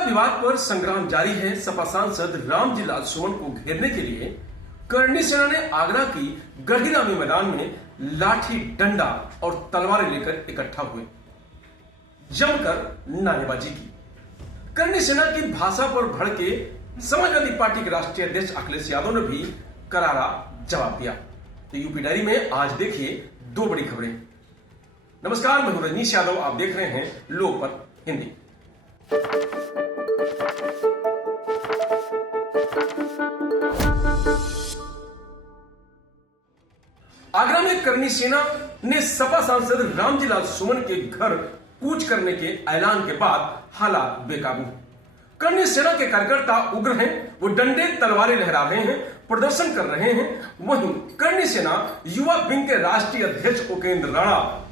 अयोध्या विवाद पर संग्राम जारी है। सपा सांसद रामजी लाल सुमन को घेरने के लिए करणी सेना ने आगरा की गढ़ीरामी मैदान में लाठी, डंडा और तलवारें लेकर इकट्ठा हुए, जमकर नारेबाजी की। करणी सेना की भाषा पर भड़के समाजवादी पार्टी के राष्ट्रीय अध्यक्ष अखिलेश यादव ने भी करारा जवाब दिया। तो यूपी डायरी में आज देखिए दो बड़ी खबरें। नमस्कार, मैं हूं रजनीश यादव, आप देख रहे हैं लोकमत हिंदी। आगरा में करणी सेना ने सपा सांसद रामजी लाल सुमन के घर कूच करने के ऐलान के बाद हालात बेकाबू। करणी सेना के कार्यकर्ता उग्र हैं, वो डंडे तलवारें लहरा रहे हैं, प्रदर्शन कर रहे हैं। वहीं करणी सेना युवा विंग के राष्ट्रीय अध्यक्ष उपेंद्र राणा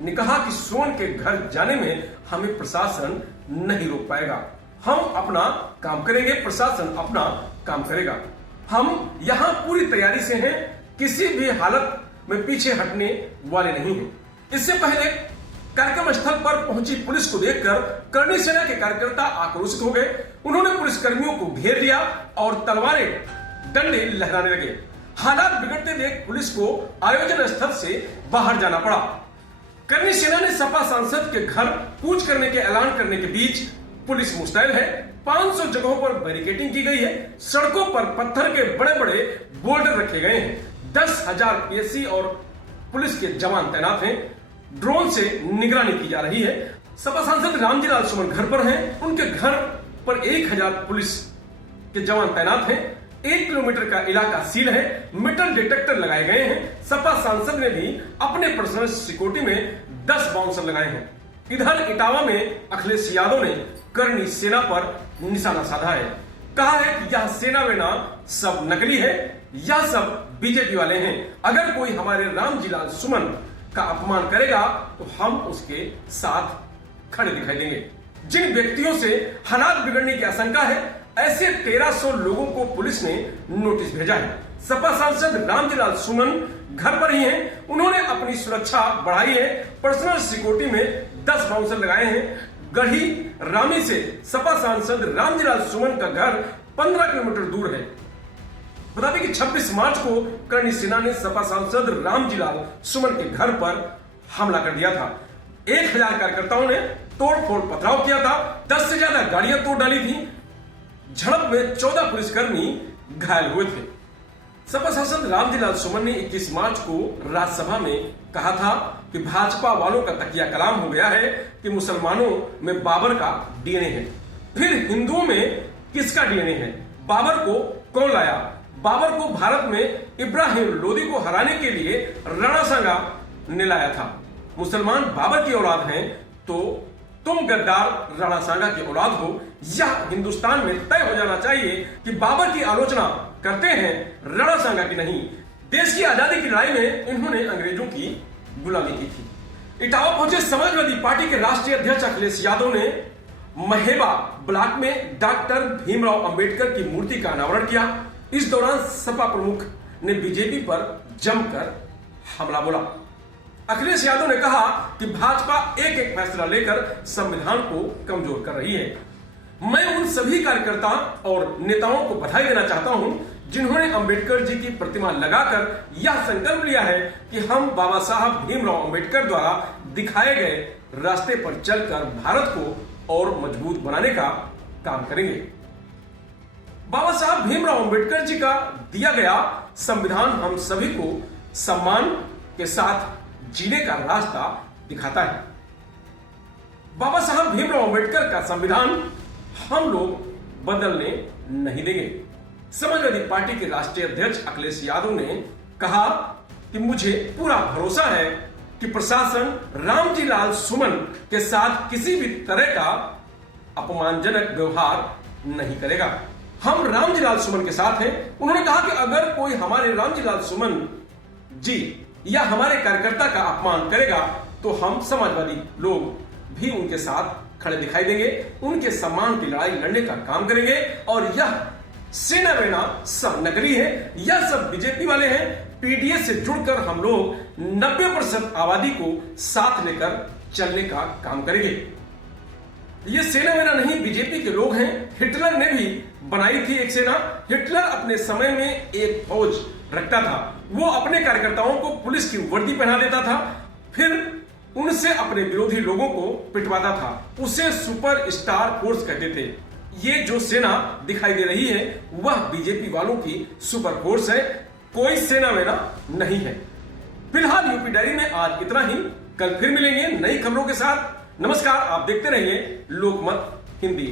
ने कहा कि सुमन के घर जाने में हमें प्रशासन नहीं रोक पाएगा। हम अपना काम करेंगे, प्रशासन अपना काम करेगा। हम यहां पूरी तैयारी से हैं, किसी भी हालत में पीछे हटने वाले नहीं हैं। इससे पहले कार्यक्रम स्थल पर पहुंची पुलिस को देखकर करणी सेना के कार्यकर्ता आक्रोशित हो गए। उन्होंने पुलिसकर्मियों को घेर लिया और तलवारें, डंडे लहराने लगे। हालात बिगड़ते देख पुलिस को आयोजन स्थल से बाहर जाना पड़ा। करणी सेना ने सपा सांसद के घर कूच करने के ऐलान करने के बीच पुलिस मुस्तैद है। 500 जगहों पर बैरिकेडिंग की गई है। सड़कों पर पत्थर के बड़े बड़े बोल्डर रखे गए हैं। 10,000 पीएससी और पुलिस के जवान तैनात हैं। ड्रोन से निगरानी की जा रही है। सपा सांसद रामजी लाल सुमन घर पर हैं। उनके घर पर 1000 पुलिस के जवान तैनात हैं। 1 किलोमीटर का इलाका सील है। मेटल डिटेक्टर लगाए गए हैं। सपा सांसद ने भी अपने पर्सनल सिक्योरिटी में 10 बाउंसर लगाए हैं। इधर इटावा में अखिलेश यादव ने करणी सेना पर निशाना साधा है। कहा है कि यह सेना वेना सब नकली है, यह सब बीजेपी वाले हैं। अगर कोई हमारे रामजी लाल सुमन का अपमान करेगा तो हम उसके साथ खड़े दिखाई देंगे। जिन व्यक्तियों से हालात बिगड़ने की आशंका है, ऐसे 1300 लोगों को पुलिस ने नोटिस भेजा है। सपा सांसद रामजी लाल सुमन घर पर ही हैं। उन्होंने अपनी सुरक्षा बढ़ाई है। पर्सनल सिक्योरिटी में 10 बाउंसर लगाए हैं। गढ़ी रामी से सपा सांसद रामजी लाल सुमन का घर 15 किलोमीटर दूर है। बता दें कि 26 मार्च को करणी सेना ने सपा सांसद रामजी लाल सुमन के घर पर हमला कर दिया था। 1000 कार्यकर्ताओं ने तोड़फोड़ पथराव किया था। 10 से ज्यादा गाड़ियां तोड़ डाली थी। झड़प में 14 पुलिसकर्मी घायल हुए थे। सपा सांसद रामजी लाल सुमन ने 21 मार्च को राज्यसभा में कहा था कि भाजपा वालों का तकिया कलाम हो गया है कि मुसलमानों में बाबर का डीएनए है, फिर हिंदुओं में किसका डीएनए है? बाबर को कौन लाया? बाबर को भारत में इब्राहिम लोदी को हराने के लिए राणा सांगा ने लाया था। मुसलमान बाबर की औलाद हैं तो तुम गद्दार राणा सांगा की औलाद हो। यह हिंदुस्तान में तय हो जाना चाहिए कि बाबर की आलोचना करते हैं, राणा सांगा की नहीं। देश की आजादी की लड़ाई में इन्होंने अंग्रेजों की गुलामी की थी। इटावा पहुंचे समाजवादी पार्टी के राष्ट्रीय अध्यक्ष अखिलेश यादव ने महेबा ब्लॉक में डॉक्टर भीमराव अंबेडकर की मूर्ति का अनावरण किया। इस दौरान सपा प्रमुख ने बीजेपी पर जमकर हमला बोला। अखिलेश यादव ने कहा कि भाजपा एक एक फैसला लेकर संविधान को कमजोर कर रही है। मैं उन सभी कार्यकर्ता और नेताओं को बधाई देना चाहता हूं जिन्होंने अंबेडकर जी की प्रतिमा लगाकर यह संकल्प लिया है कि हम बाबा साहब भीमराव अंबेडकर द्वारा दिखाए गए रास्ते पर चलकर भारत को और मजबूत बनाने का काम करेंगे। बाबा साहब भीमराव अंबेडकर जी का दिया गया संविधान हम सभी को सम्मान के साथ जीने का रास्ता दिखाता है। बाबा साहब भीमराव अंबेडकर का संविधान हम लोग बदलने नहीं देंगे। समाजवादी पार्टी के राष्ट्रीय अध्यक्ष अखिलेश यादव ने कहा कि मुझे पूरा भरोसा है कि प्रशासन रामजी लाल सुमन के साथ किसी भी तरह का अपमानजनक व्यवहार नहीं करेगा। हम रामजी लाल सुमन के साथ हैं। उन्होंने कहा कि अगर कोई हमारे रामजी लाल सुमन जी या हमारे कार्यकर्ता का अपमान करेगा तो हम समाजवादी लोग भी उनके साथ खड़े दिखाई देंगे, उनके सम्मान की लड़ाई लड़ने का काम करेंगे। और यह सेना वेना सब नकली है, यह सब बीजेपी वाले हैं। पीडीएस से जुड़कर हम लोग 90% आबादी को साथ लेकर चलने का काम करेंगे। ये सेना मेरा नहीं, बीजेपी के लोग हैं। हिटलर ने भी बनाई थी एक सेना। हिटलर अपने समय में एक फौज रखता था। वो अपने कार्यकर्ताओं को पुलिस की वर्दी पहना देता था, फिर उनसे अपने विरोधी लोगों को पिटवाता था। उसे सुपर स्टार फोर्स कहते थे। ये जो सेना दिखाई दे रही है वह बीजेपी वालों की सुपर फोर्स है, कोई सेना मेरा नहीं है। फिलहाल यूपी डायरी में आज इतना ही। कल फिर मिलेंगे नई खबरों के साथ। नमस्कार, आप देखते रहिए लोकमत हिंदी।